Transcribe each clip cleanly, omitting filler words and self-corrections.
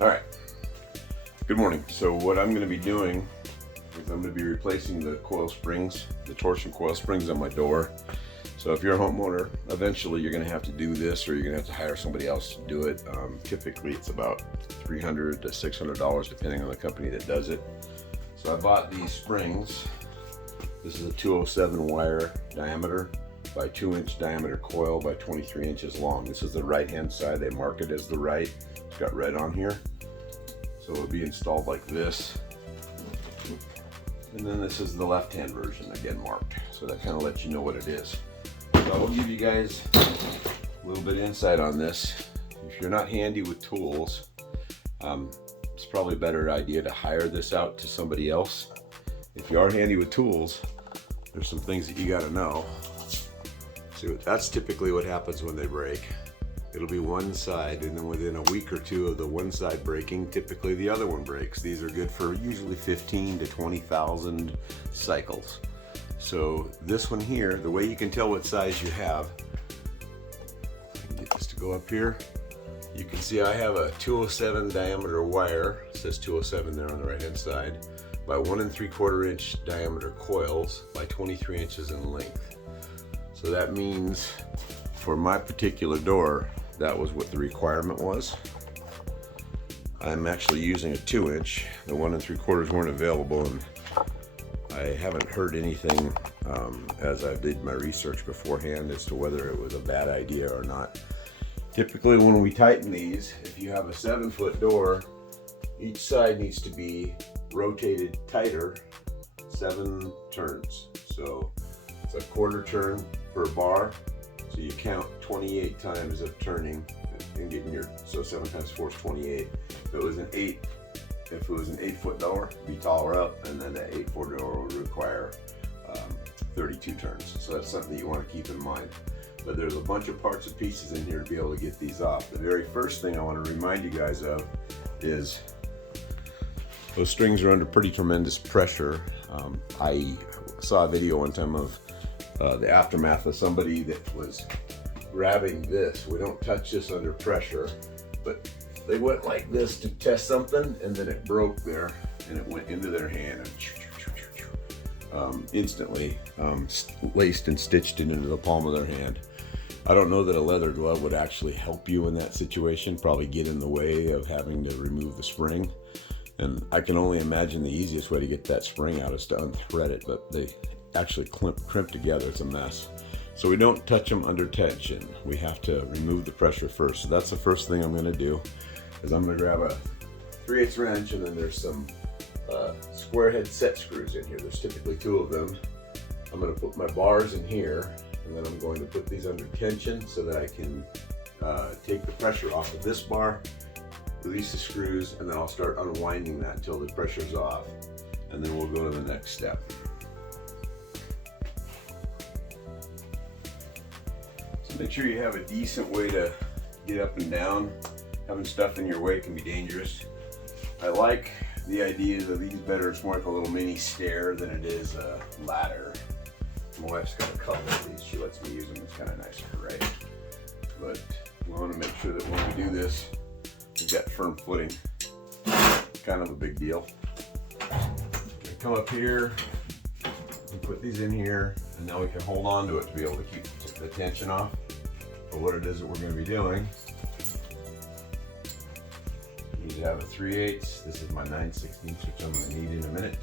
All right, good morning. So what I'm going to be doing is I'm going to be replacing the coil springs, the torsion coil springs on my door. So if you're a homeowner, eventually you're going to have to do this, or you're going to have to hire somebody else to do it. Typically it's about $300 to $600 depending on the company that does it. So I bought these springs. This is a 207 wire diameter by 2-inch diameter coil by 23 inches long. This is the right hand side. They mark it as the right. It's got red on here. So it'll be installed like this. And then this is the left hand version, again marked. So that kind of lets you know what it is. So I will give you guys a little bit of insight on this. If you're not handy with tools, it's probably a better idea to hire this out to somebody else. If you are handy with tools, there's some things that you got to know. See, that's typically what happens when they break. It'll be one side, and then within a week or two of the one side breaking, typically the other one breaks. These are good for usually 15 to 20,000 cycles. So this one here, the way you can tell what size you have, I can get this to go up here. You can see I have a 207 diameter wire. It says 207 there on the right hand side, by 1 3/4 inch diameter coils by 23 inches in length. So that means for my particular door, that was what the requirement was. I'm actually using a 2-inch. The 1 3/4 weren't available, and I haven't heard anything as I did my research beforehand as to whether it was a bad idea or not. Typically when we tighten these, if you have a 7-foot door, each side needs to be rotated tighter 7 turns. So it's a 1/4 turn per bar. So you count 28 times of turning and getting your, so 7 times 4 is 28. If it was an 8-foot door, it'd be taller up, and then that 8-foot door would require 32 turns. So that's something that you want to keep in mind. But there's a bunch of parts and pieces in here to be able to get these off. The very first thing I want to remind you guys of is those strings are under pretty tremendous pressure. I saw a video one time of the aftermath of somebody that was grabbing this. We don't touch this under pressure, but they went like this to test something, and then it broke there, and it went into their hand, and instantly laced and stitched it into the palm of their hand. I don't know that a leather glove would actually help you in that situation, probably get in the way of having to remove the spring. And I can only imagine the easiest way to get that spring out is to unthread it, but they actually crimp together. It's a mess. So we don't touch them under tension. We have to remove the pressure first. So that's the first thing I'm going to do, is I'm going to grab a 3/8 wrench, and then there's some square head set screws in here. There's typically 2 of them. I'm going to put my bars in here, and then I'm going to put these under tension so that I can take the pressure off of this bar, release the screws, and then I'll start unwinding that until the pressure's off, and then we'll go to the next step. So make sure you have a decent way to get up and down. Having stuff in your way can be dangerous. I like the idea of these better. It's more like a little mini stair than it is a ladder. My wife's got a couple of these. She lets me use them. It's kind of nicer, right? But we want to make sure that when we do this, we've got firm footing. Kind of a big deal. Come up here and put these in here, and now we can hold on to it to be able to keep the tension off. But what it is that we're going to be doing, you need to have a 3/8. This is my 9/16, which I'm going to need in a minute.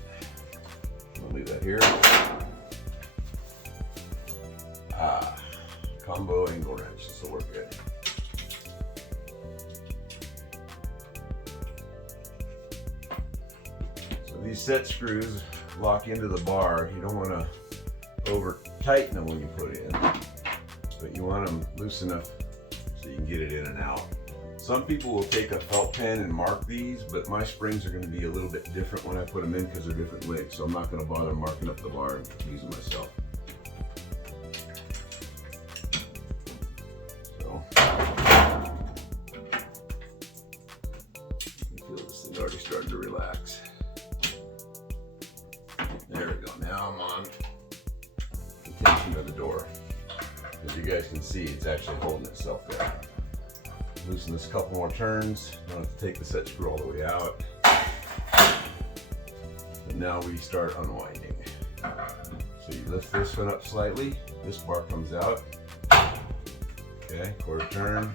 I'm going to leave that here. Combo angle wrench. This will work good. So these set screws lock into the bar. You don't want to over tighten them when you put it in, but you want them loose enough so you can get it in and out. Some people will take a felt pen and mark these, but my springs are going to be a little bit different when I put them in because they're different weights, so I'm not going to bother marking up the bar and using myself. So you feel this thing's already starting to relax. There we go. Now I'm on the tension of the door. As you guys can see, it's actually holding itself there. Loosen this a couple more turns. Don't have to take the set screw all the way out. And now we start unwinding. So you lift this one up slightly. This bar comes out. Okay, quarter turn.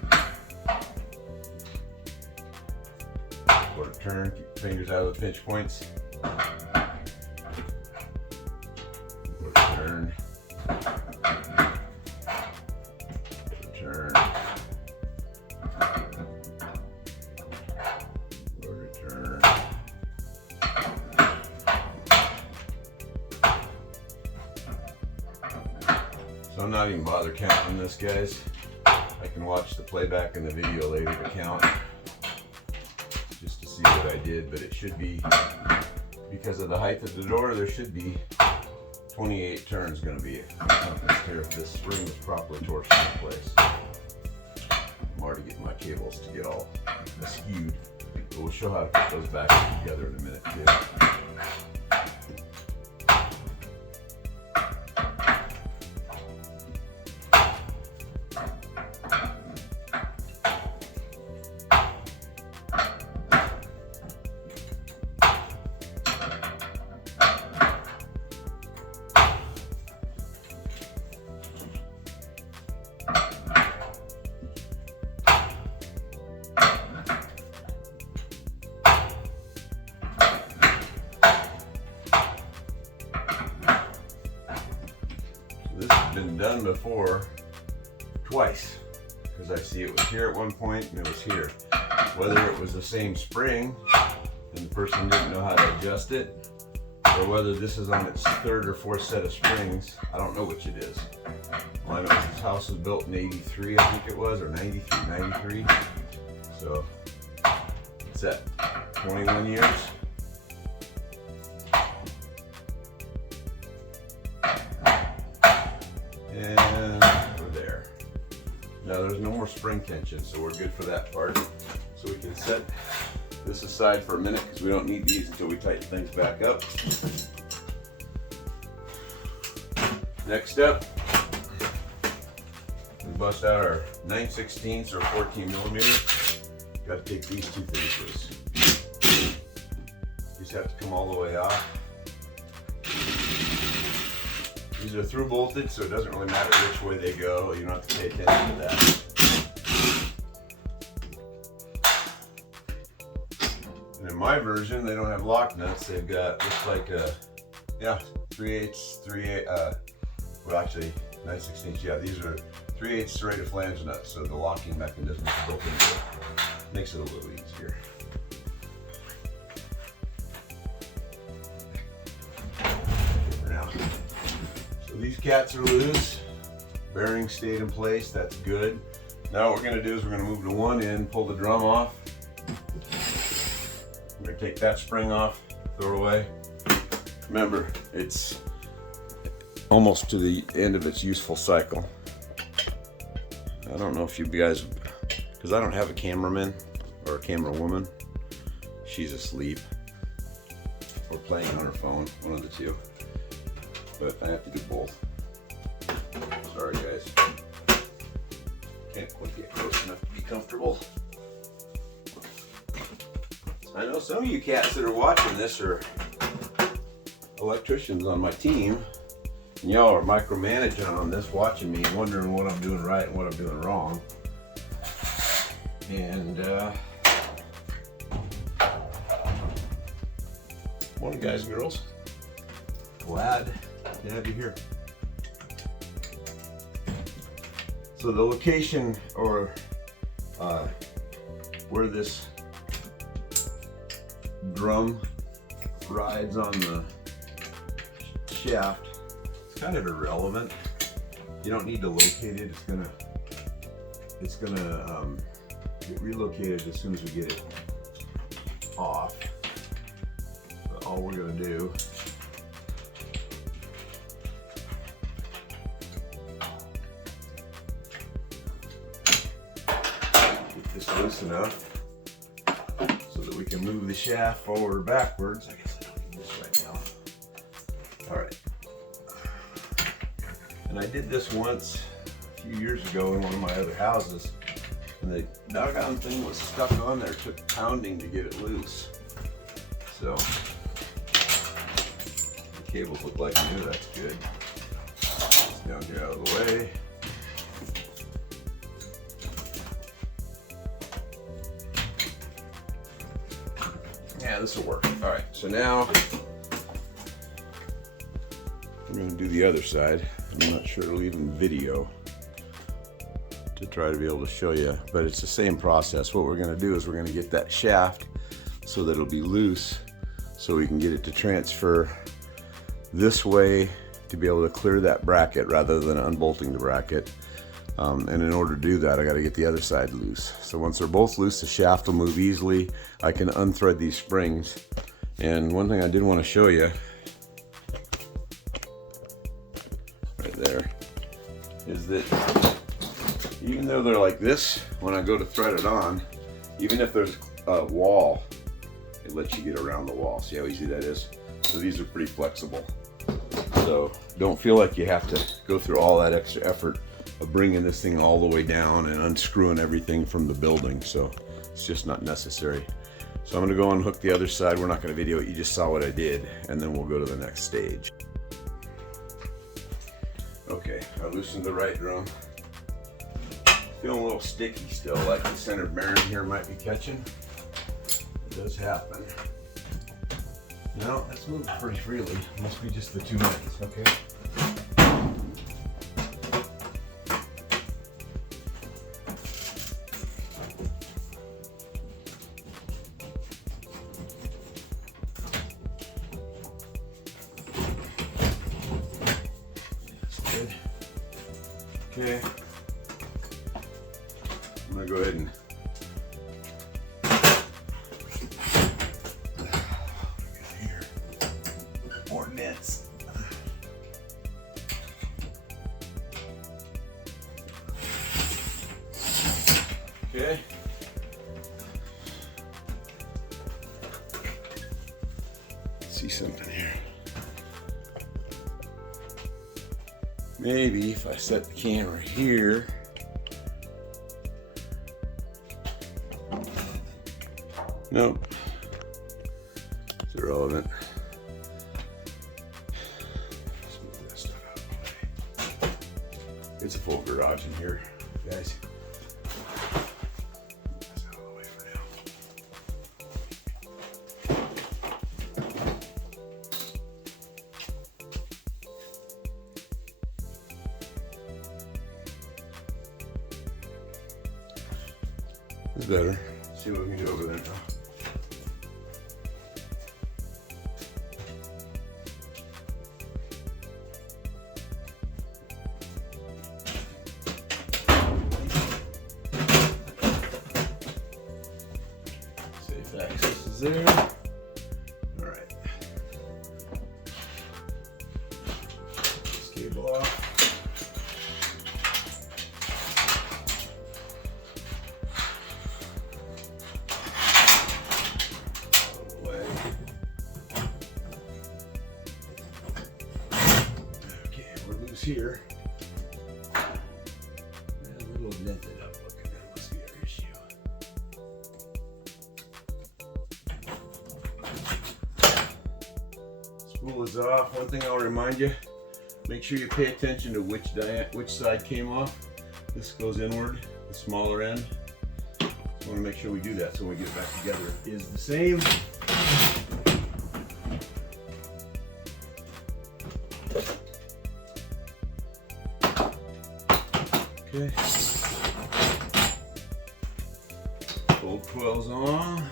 Quarter turn. Keep your fingers out of the pinch points. Quarter turn. Quarter turn. Quarter turn. So I'm not even bother counting this, guys. I can watch the playback in the video later to count, just to see what I did, but it should be, because of the height of the door, there should be 28 turns going to be encompassed here if this spring is properly torsioned in place. I'm already getting my cables to get all skewed, but we'll show how to put those back together in a minute too. This has been done before twice, because I see it was here at one point and it was here. Whether it was the same spring and the person didn't know how to adjust it, or whether this is on its third or fourth set of springs, I don't know which it is. All I know is this house was built in 83, I think it was, or 93. So it's at 21 years. And we're there. Now there's no more spring tension, so we're good for that part. So we can set this aside for a minute because we don't need these until we tighten things back up. Next up, we bust out our 9/16 or 14 millimeter. Got to take these two things loose. These have to come all the way off. These are through bolted, so it doesn't really matter which way they go. You don't have to pay attention to that. And in my version, they don't have lock nuts. They've got, looks like a, 3/8, well actually 9/16. Yeah, these are 3/8 serrated flange nuts, so the locking mechanism is built into it. Makes it a little easier. These cats are loose, bearings stayed in place, that's good. Now what we're going to do is we're going to move to one end, pull the drum off. We're going to take that spring off, throw it away. Remember, it's almost to the end of its useful cycle. I don't know if you guys, because I don't have a cameraman or a camera woman. She's asleep or playing on her phone, one of the two. But I have to do both. Sorry guys. Can't quite get close enough to be comfortable. I know some of you cats that are watching this are electricians on my team. And y'all are micromanaging on this, watching me, wondering what I'm doing right and what I'm doing wrong. And morning guys and girls. Glad to have you here. So the location, or where this drum rides on the shaft, it's kind of irrelevant. You don't need to locate it. It's gonna get relocated as soon as we get it off. But all we're gonna do loose enough so that we can move the shaft forward or backwards. I guess I don't need this right now. All right. And I did this once a few years ago in one of my other houses. And the doggone thing was stuck on there. It took pounding to get it loose. So the cables look like new. That's good. It's down here out of the way. Yeah, this will work. All right, so now I'm going to do the other side. I'm not sure it'll even video to try to be able to show you, but it's the same process. What we're going to do is we're going to get that shaft so that it'll be loose, so we can get it to transfer this way to be able to clear that bracket rather than unbolting the bracket. And in order to do that, I got to get the other side loose. So once they're both loose, the shaft will move easily. I can unthread these springs. And one thing I did want to show you right there is that even though they're like this, when I go to thread it on, even if there's a wall, it lets you get around the wall. See how easy that is? So these are pretty flexible. So don't feel like you have to go through all that extra effort of bringing this thing all the way down and unscrewing everything from the building. So it's just not necessary. So I'm going to go and hook the other side. We're not going to video it. You just saw what I did, and then we'll go to the next stage. Okay, I loosened the right drum. Feeling a little sticky still, like the center bearing here might be catching. It does happen. No, that's moving pretty freely. Must be just the 2 minutes, okay? Okay, I'm going to go ahead and here. More nets. Okay. See something here. Maybe if I set the camera here, nope, it's irrelevant. Let's move that stuff out of the way. It's a full garage in here, guys. That's out of the way for now. It's better. Let's see what we can do over there now. Safe access is there. All right. This cable off. Here. A little dented up looking, that must be our issue. Spool is off. One thing I'll remind you, make sure you pay attention to which side came off. This goes inward, the smaller end. So I want to make sure we do that so when we get it back together it is the same. Okay. Both coils on.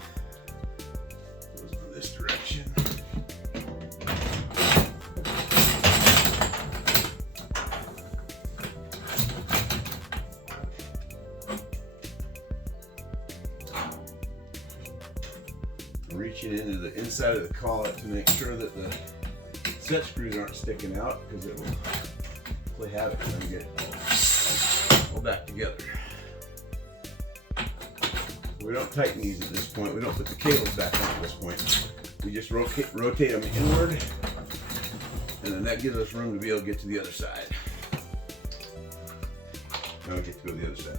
Goes in this direction. Reaching into the inside of the collet to make sure that the set screws aren't sticking out, because it will play havoc when we get it all back together. We don't tighten these at this point. We don't put the cables back on at this point. We just rotate them inward, and then that gives us room to be able to get to the other side. Now we get to go to the other side.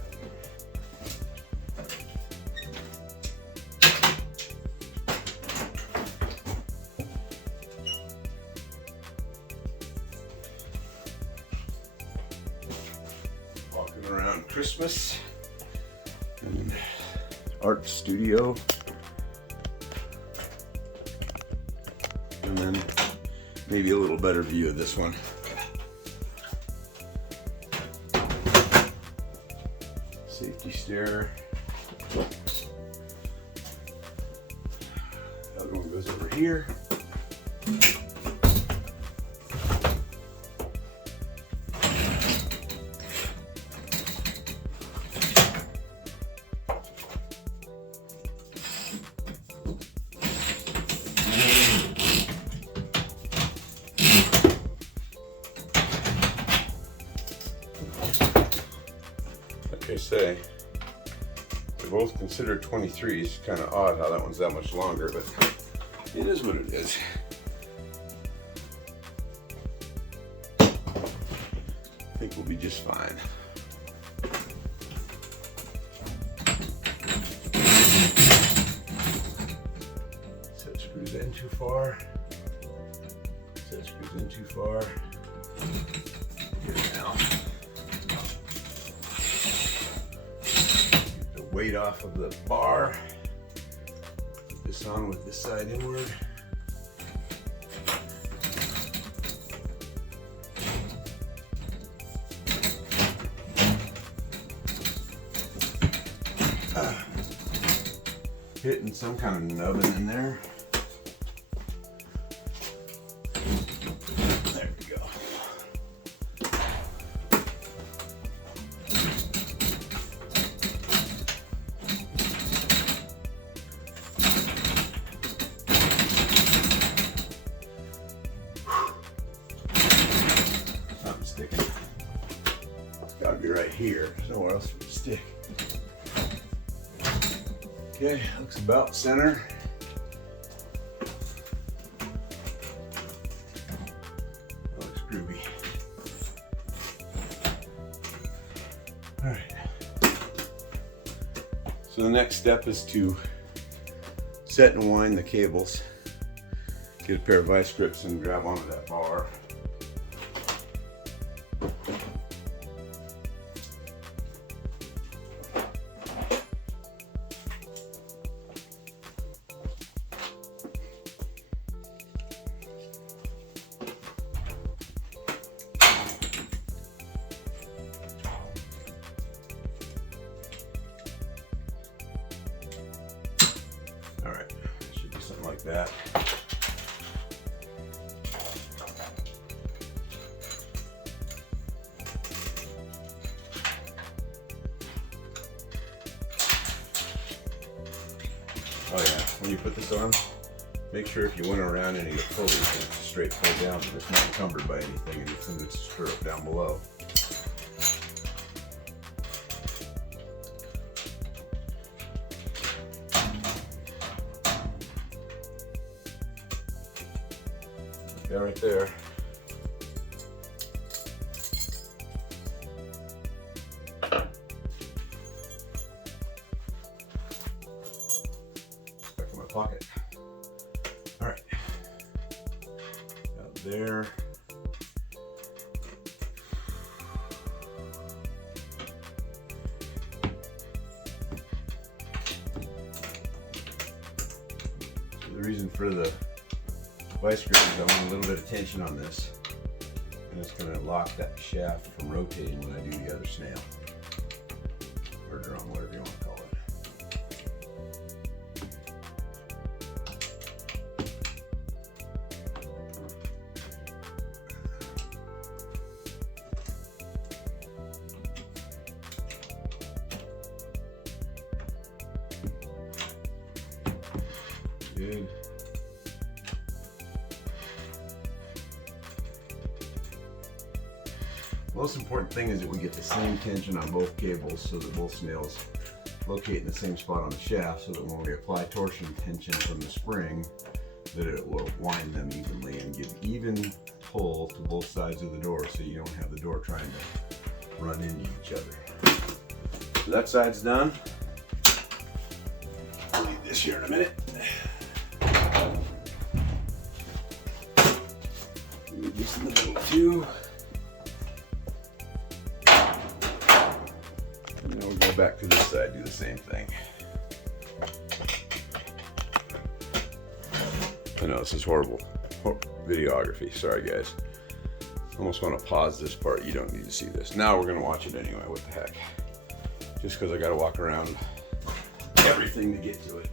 around Christmas and art studio. And then maybe a little better view of this one. Safety stair. The other one goes over here. Like I say, they're both considered 23s. Kind of odd how that one's that much longer, but it is what it is. I think we'll be just fine. Set screws in too far. Set screws in too far. Here now. Get the weight off of the bar. Put this on with this side inward. Hitting some kind of nubbin in there. There we go. Something's sticking. It's got to be right here. There's nowhere else for it to stick. Okay, looks about center. That looks groovy. All right. So the next step is to set and wind the cables. Get a pair of vice grips and grab onto that bar. All right, should be something like that. Oh yeah, when you put this on, make sure if you went around any of the pulleys, it's straight pull down, so it's not encumbered by anything, and it's in the stirrup down below. Yeah, right there. Back in my pocket. All right. Out there. So the reason for the vice grip is I want a little bit of tension on this, and it's going to lock that shaft from rotating when I do the other snail or drum, whatever you want to call it. Good. Most important thing is that we get the same tension on both cables so that both snails locate in the same spot on the shaft, so that when we apply torsion tension from the spring, that it will wind them evenly and give even pull to both sides of the door, so you don't have the door trying to run into each other. So that side's done. I'll leave this here in a minute. Leave this in the middle too. back to this side, do the same thing. I know this is horrible videography, sorry guys. I almost want to pause this part, you don't need to see this. Now we're gonna watch it anyway, what the heck. Just because I gotta walk around everything to get to it.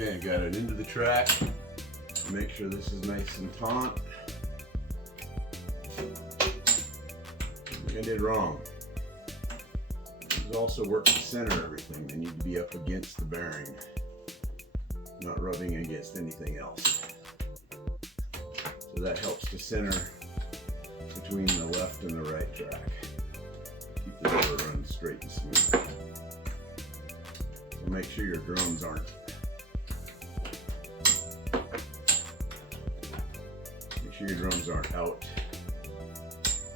Okay, I got it into the track. Make sure this is nice and taut. I did wrong. These also work to center everything. They need to be up against the bearing, not rubbing against anything else. So that helps to center between the left and the right track. Keep the motor running straight and smooth. So make sure your drums aren't your drums aren't out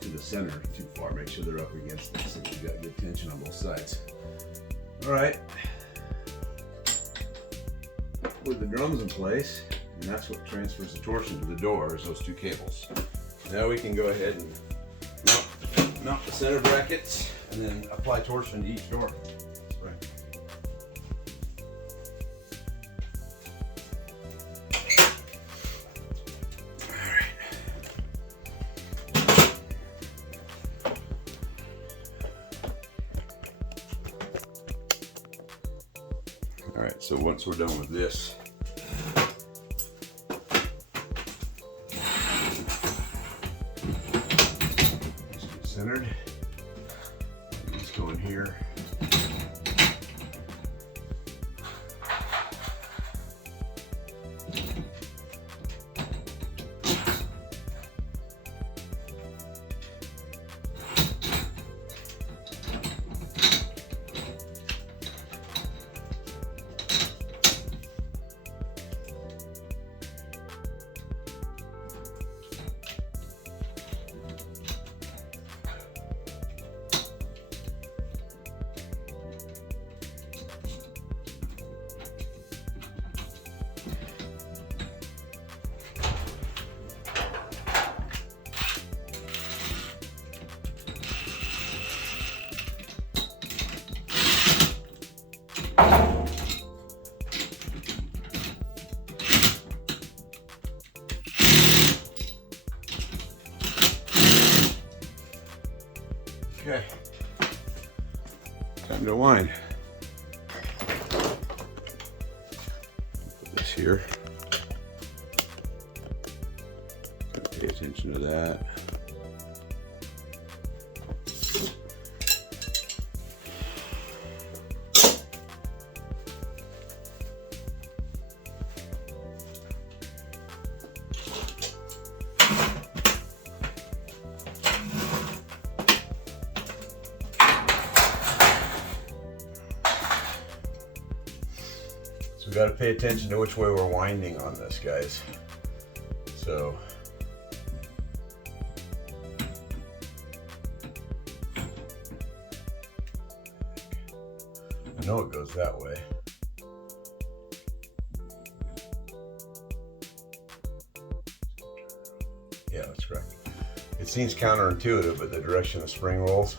to the center too far. Make sure they're up against it so you've got good tension on both sides. All right, with the drums in place, and that's what transfers the torsion to the door, is those two cables. Now we can go ahead and mount the center brackets and then apply torsion to each door. Right. All right, so once we're done with this, just get centered. Just go in here. Okay, time to wind. Put this here. Gotta pay attention to that. So we got to pay attention to which way we're winding on this, guys. So I know it goes that way. Yeah, that's correct. It seems counterintuitive, but the direction the spring rolls,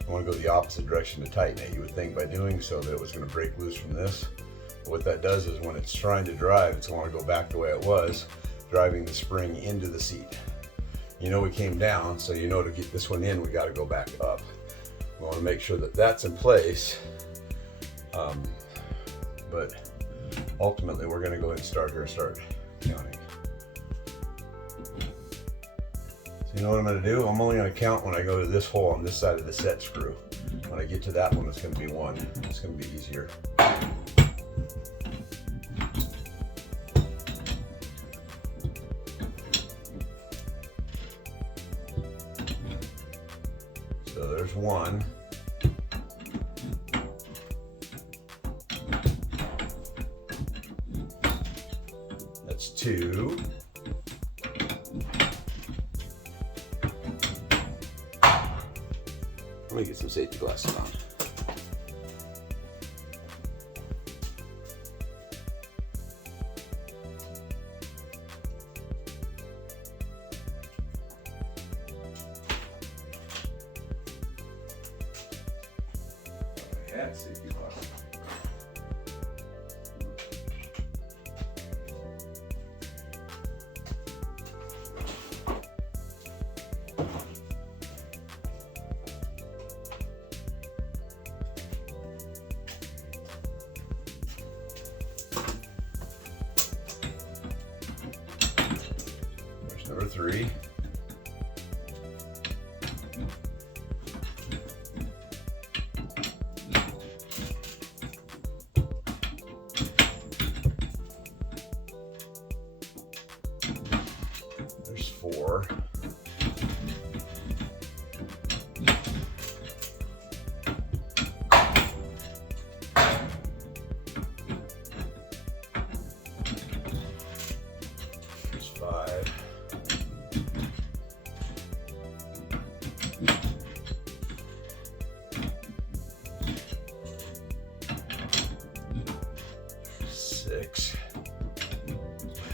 you want to go the opposite direction to tighten it. You would think by doing so that it was going to break loose from this. What that does is when it's trying to drive, it's going to go back the way it was, driving the spring into the seat, you know we came down, so you know to get this one in, we got to go back up. We want to make sure that that's in place. But ultimately, we're going to go ahead and start counting. So you know what I'm going to do? I'm only going to count when I go to this hole on this side of the set screw. When I get to that one, it's going to be 1. It's going to be easier. So there's 1. That's 2. Let me get some safety glasses on. I had safety glasses. Number 3. There's 4. There's 5.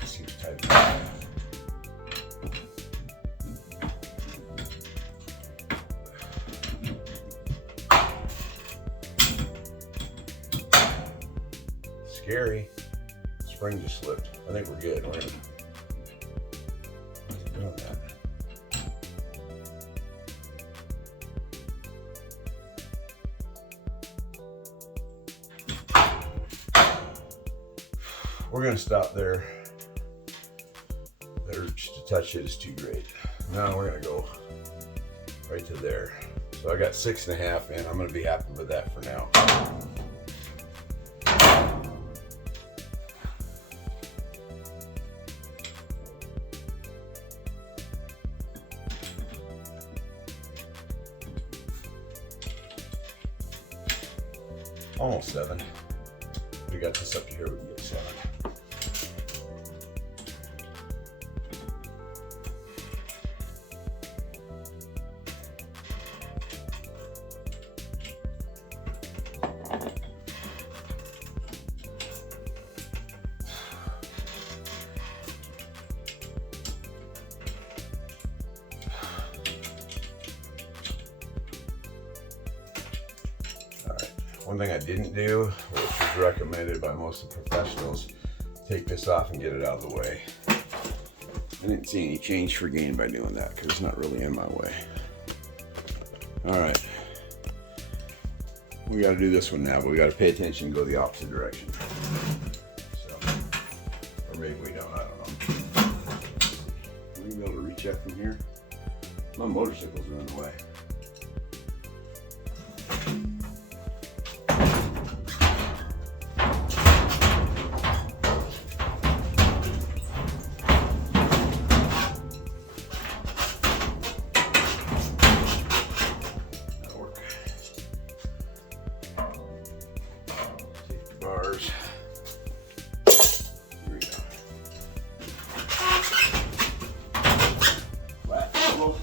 Seems tight. Scary. Spring just slipped. I think we're good. Why is it doing that? We're going to stop there. The urge to touch it is too great. Now we're going to go right to there. So I got 6.5 in. I'm going to be happy with that for now. Almost 7. We got this up here, we can get 7. One thing I didn't do, which is recommended by most of the professionals, take this off and get it out of the way. I didn't see any change for gain by doing that because it's not really in my way. All right, we got to do this one now, but we got to pay attention and go the opposite direction. So, or maybe we don't, I don't know. Will you be able to reach out from here? My motorcycle's running away. Bars. Here we go. Flat level.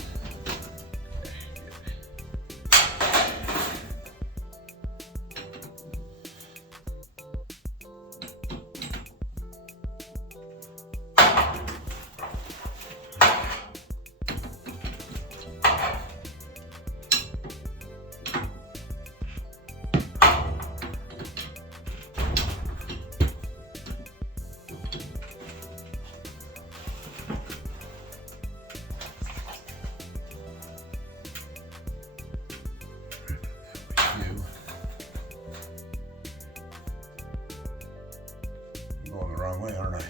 going the wrong way, aren't I?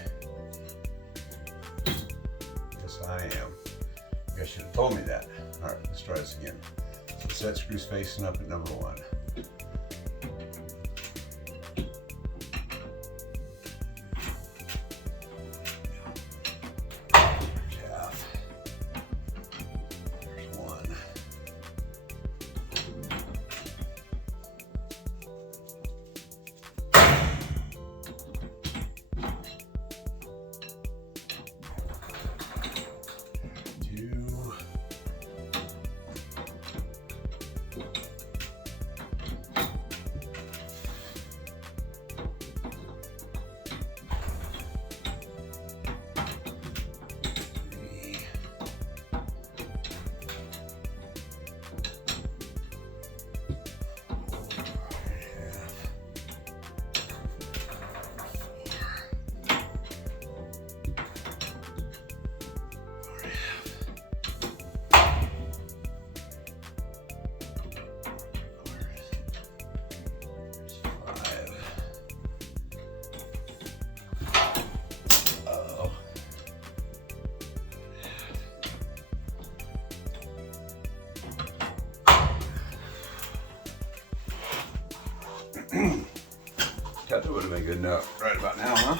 Yes, I am. You guys should have told me that. All right, let's try this again. So set screws facing up at number 1. Thought that would have been good enough right about now, huh?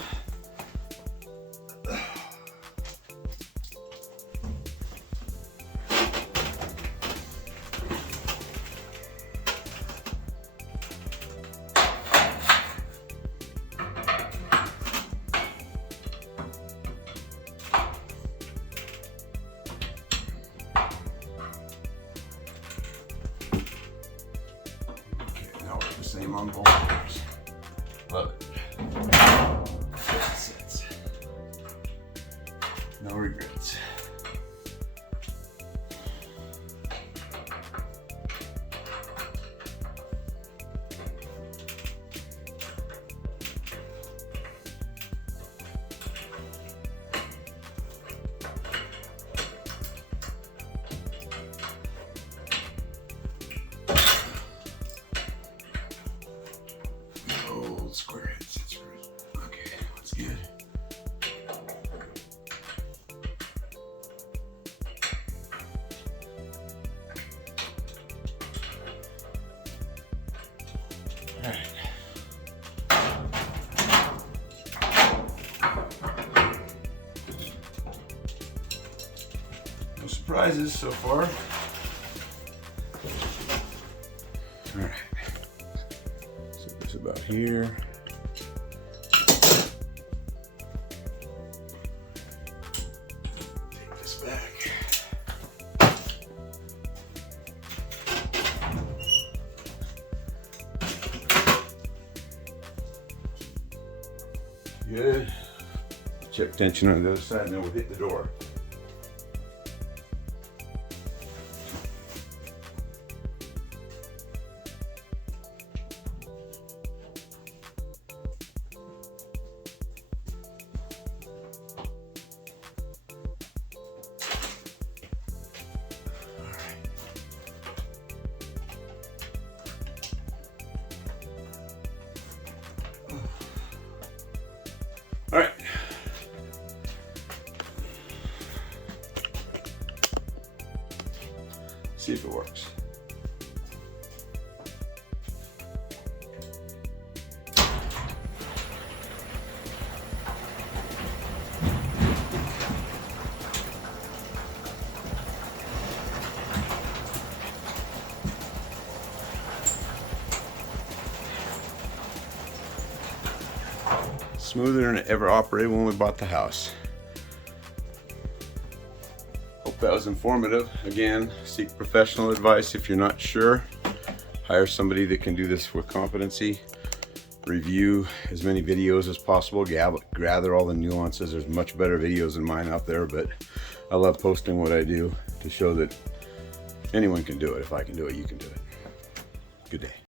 Okay, now we're the same on both sides. Love it. No regrets. Square head set screws. Okay, that's good. All right. No surprises so far. All right. Set this about here. Good. Check tension on the other side and then we'll hit the door. All right. See if it works. Smoother than it ever operated when we bought the house. Hope that was informative. Again, seek professional advice if you're not sure. Hire somebody that can do this with competency. Review as many videos as possible. Gather all the nuances. There's much better videos than mine out there, but I love posting what I do to show that anyone can do it. If I can do it, you can do it. Good day.